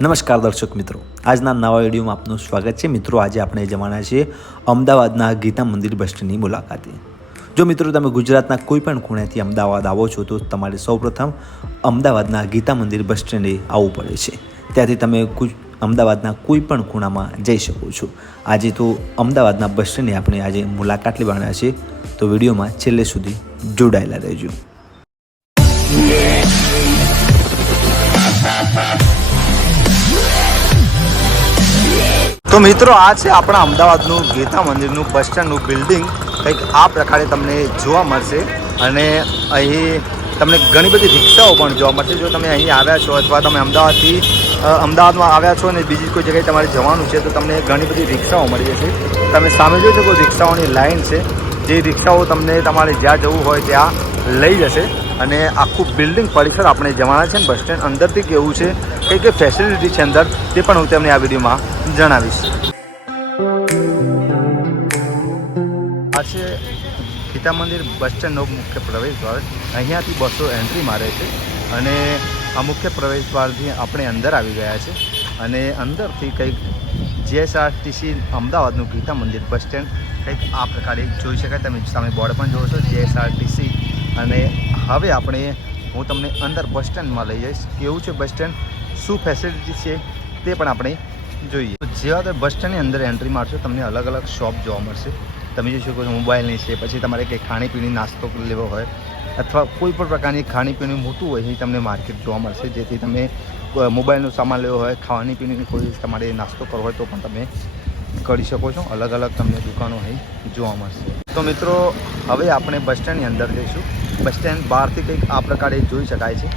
નમસ્કાર દર્શક મિત્રો, આજના નવા વિડીયોમાં આપનું સ્વાગત છે. મિત્રો, આજે આપણે જવાના છીએ અમદાવાદના ગીતા મંદિર બસ સ્ટેન્ડની મુલાકાતે. જો મિત્રો તમે ગુજરાતના કોઈ પણ ખૂણેથી અમદાવાદ આવો છો તો તમારે સૌપ્રથમ અમદાવાદના ગીતા મંદિર બસ સ્ટેન્ડે આવવું પડે છે. ત્યાંથી તમે અમદાવાદના કોઈ પણ ખૂણામાં જઈ શકો છો. આજે તો અમદાવાદના બસ સ્ટેન્ડની આપણે આજે મુલાકાત લેવાના છે, તો વિડીયોમાં છેલ્લે સુધી જોડાયેલા રહેજો. તો મિત્રો, આ છે આપણા અમદાવાદનું ગીતા મંદિરનું બસ સ્ટેન્ડનું બિલ્ડિંગ. કંઈક આ પ્રકારે તમને જોવા મળશે અને અહીં તમને ઘણી બધી રિક્ષાઓ પણ જોવા મળશે. જો તમે અહીં આવ્યા છો અથવા તમે અમદાવાદમાં આવ્યા છો અને બીજી કોઈ જગ્યાએ તમારે જવાનું છે તો તમને ઘણી બધી રિક્ષાઓ મળી જશે. તમે સામે જોઈ શકો રિક્ષાઓની લાઇન છે. જે રિક્ષાઓ તમને તમારે જ્યાં જવું હોય ત્યાં લઈ જશે અને આખું બિલ્ડિંગ પરિસર આપણે જવાના છે. બસ સ્ટેન્ડ અંદરથી કેવું છે, કઈ કઈ ફેસિલિટી છે અંદર, તે પણ હું તમને આ વિડીયોમાં જણાવીશ. આ છે ગીતા મંદિર બસ સ્ટેન્ડનો મુખ્ય પ્રવેશ દ્વાર. અહીંયાથી બસો એન્ટ્રી મારે છે અને આ મુખ્ય પ્રવેશ દ્વારથી આપણે અંદર આવી ગયા છે અને અંદરથી કંઈક જીએસઆરટીસી અમદાવાદનું ગીતા મંદિર બસ સ્ટેન્ડ કંઈક આ પ્રકારે જોઈ શકાય. તમે સામે બોર્ડ પણ જોવો છો જીએસઆરટીસી. અને હવે હું તમને અંદર બસ સ્ટેન્ડમાં લઈ જઈશ. કેવું છે બસ સ્ટેન્ડ, શું ફેસિલિટી છે તે પણ આપણે જોઈએ. જેવા તમે બસ સ્ટેન્ડની અંદર એન્ટ્રી મારશો તમને અલગ અલગ શોપ જોવા મળશે. તમે જોઈ શકો છો મોબાઈલની છે, પછી તમારે કંઈ ખાણીપીણી નાસ્તો લેવો હોય અથવા કોઈ પણ પ્રકારની ખાણીપીણી મોટું હોય એ તમને માર્કેટ જોવા મળશે. જેથી તમે મોબાઈલનો સામાન લેવો હોય, ખાવાની પીણીની કોઈ તમારે નાસ્તો કરવો હોય તો પણ તમે કરી શકો છો. અલગ અલગ તમને દુકાનો અહીં જોવા મળશે. તો મિત્રો, હવે આપણે બસ સ્ટેન્ડની અંદર જઈશું. બસ સ્ટેન્ડ બહારથી કંઈક આ પ્રકારે જોઈ શકાય છે.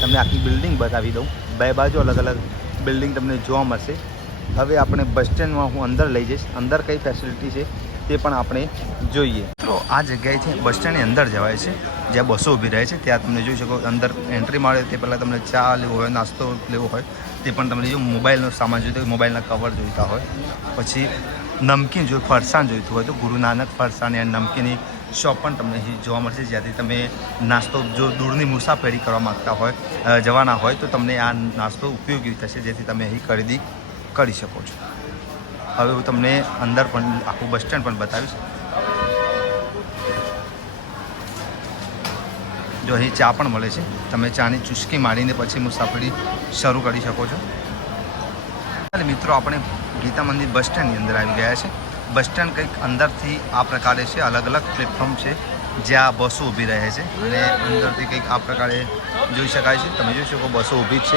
તમને આખી બિલ્ડિંગ બતાવી દઉં. બે બાજુ અલગ અલગ બિલ્ડિંગ તમને જોવા મળશે. હવે આપણે બસ સ્ટેન્ડમાં હું અંદર લઈ જઈશ. અંદર કઈ ફેસિલિટી છે તે પણ આપણે જોઈએ. તો આ જગ્યાએથી બસ સ્ટેન્ડની અંદર જવાય છે, જ્યાં બસો ઊભી રહે છે. ત્યાં તમે જોઈ શકો અંદર એન્ટ્રી મળે તે પહેલાં તમને ચા લેવો હોય, નાસ્તો લેવો હોય તે પણ તમને જો મોબાઈલનો સામાન જોઈતો હોય, મોબાઈલના કવર જોઈતા હોય, પછી નમકીન જોઈએ, ફરસાણ જોઈતું હોય તો ગુરુ નાનક ફરસાણ અને નમકીનની શોપ પણ તમને અહીં જોવા મળશે. જ્યાંથી તમે નાસ્તો, જો દૂરની મુસાફરી કરવા માગતા હોય, જવાના હોય તો તમને આ નાસ્તો ઉપયોગી થશે, જેથી તમે અહીં ખરીદી કરી શકો છો. હવે હું તમને અંદર પણ આખું બસ સ્ટેન્ડ પણ બતાવીશ. જો અહીં ચા પણ મળે છે. તમે ચાની ચુસ્કી મારીને પછી મુસાફરી શરૂ કરી શકો છો. મિત્રો, આપણે ગીતા મંદિર બસ સ્ટેન્ડની અંદર આવી ગયા છે. બસ સ્ટેન્ડ કંઈક અંદરથી આ પ્રકારે છે. અલગ અલગ પ્લેટફોર્મ છે જ્યાં બસો ઊભી રહે છે અને અંદરથી કંઈક આ પ્રકારે જોઈ શકાય છે. તમે જોઈ શકો બસો ઊભી છે.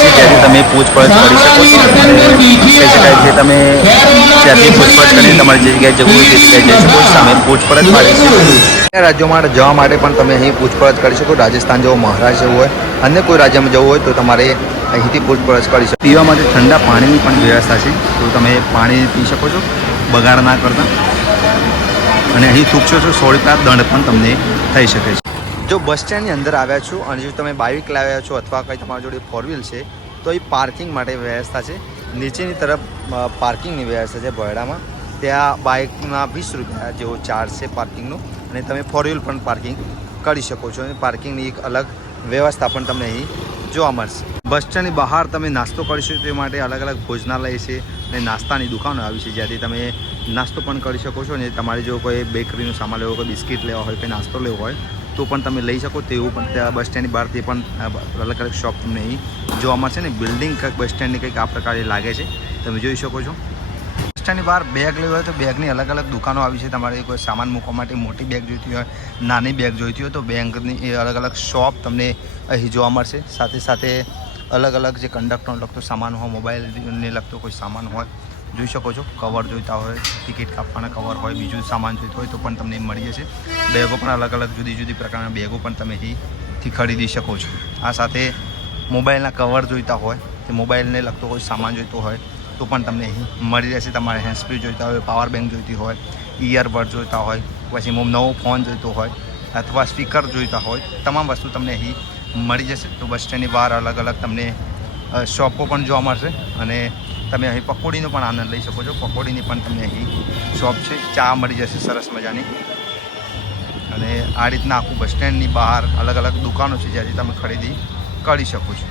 જ્યાંથી તમે પૂછપરછ કરી શકો છો. કહી શકાય કે તમે ત્યાંથી પૂછપરછ કરીને તમારી જે જગ્યાએ જવું હોય તે જગ્યાએ જઈ શકો. સામે પૂછપરછ મારી છે. રાજ્યોમાં જવા માટે પણ તમે અહીં પૂછપરછ કરી શકો. રાજસ્થાન જવું, મહારાષ્ટ્ર જવું હોય, અન્ય કોઈ રાજ્યમાં જવું હોય તો તમારે અહીંથી પૂછપરછ કરી શકો. પીવા માટે ઠંડા પાણીની પણ વ્યવસ્થા છે, તો તમે પાણી પી શકો છો બગાડ ના કરતા. અને અહીં ચૂકશો છો 100 રૂપિયા દંડ પણ તમને થઈ શકે છે. જો બસ સ્ટેન્ડની અંદર આવ્યા છો અને જો તમે બાઇક લાવ્યા છો અથવા કંઈ તમારી જોડે ફોર વ્હીલ છે તો એ પાર્કિંગ માટે વ્યવસ્થા છે. નીચેની તરફ પાર્કિંગની વ્યવસ્થા છે ભોયડામાં. ત્યાં બાઇકના 20 રૂપિયા જેવો ચાર્જ છે પાર્કિંગનો અને તમે ફોર વ્હીલ પણ પાર્કિંગ કરી શકો છો. અને પાર્કિંગની એક અલગ વ્યવસ્થા પણ તમને અહીં જોવા મળશે. બસ સ્ટેન્ડની બહાર તમે નાસ્તો કરી શકો તે માટે અલગ અલગ ભોજનાલય છે અને નાસ્તાની દુકાનો આવી છે, જ્યાંથી તમે નાસ્તો પણ કરી શકો છો. અને તમારે જો કોઈ બેકરીનો સામાન લેવો હોય, કોઈ બિસ્કિટ લેવા હોય, કોઈ નાસ્તો લેવો હોય તો પણ તમે લઈ શકો. તેવું પણ ત્યાં બસ સ્ટેન્ડની બહારથી પણ અલગ અલગ શોપ તમને અહીં જોવા મળશે. ને બિલ્ડિંગ કંઈક બસ સ્ટેન્ડની કંઈક આ પ્રકારે લાગે છે, તમે જોઈ શકો છો. બસ સ્ટેન્ડની બહાર બેગ લેવી હોય તો બેગની અલગ અલગ દુકાનો આવી છે. તમારે કોઈ સામાન મૂકવા માટે મોટી બેગ જોઈતી હોય, નાની બેગ જોઈતી હોય તો બેગની એ અલગ અલગ શોપ તમને અહીં જોવા મળશે. સાથે સાથે અલગ અલગ જે કંડક્ટરનો લગતો સામાન હોય, મોબાઈલને લગતો કોઈ સામાન હોય જોઈ શકો છો. કવર જોઈતા હોય, ટિકિટ કાપવાના કવર હોય, બીજું સામાન જોઈતું હોય તો પણ તમને મળી જશે. બેગો પણ અલગ અલગ જુદી જુદી પ્રકારના બેગો પણ તમે અહીંથી ખરીદી શકો છો. આ સાથે મોબાઈલના કવર જોઈતા હોય, તે મોબાઈલને લગતો કોઈ સામાન જોઈતો હોય તો પણ તમને અહીં મળી રહેશે. તમારે હેન્ડ સ્પ્રે જોઈતા હોય, પાવર બેંક જોઈતી હોય, ઇયરબડ જોઈતા હોય, પછી નવો ફોન જોઈતો હોય અથવા સ્પીકર જોઈતા હોય, તમામ વસ્તુ તમને અહીં મળી જશે. તો બસ સ્ટેન્ડની બહાર અલગ અલગ તમને શોપો પણ જોવા મળશે અને તમે અહીં પકોડીનો પણ આનંદ લઈ શકો છો. પકોડીની પણ તમને અહીં શોપ છે. ચા મળી જશે સરસ મજાની. અને આ રીતના આખું બસ સ્ટેન્ડની બહાર અલગ અલગ દુકાનો છે જ્યાંથી તમે ખરીદી કરી શકો છો.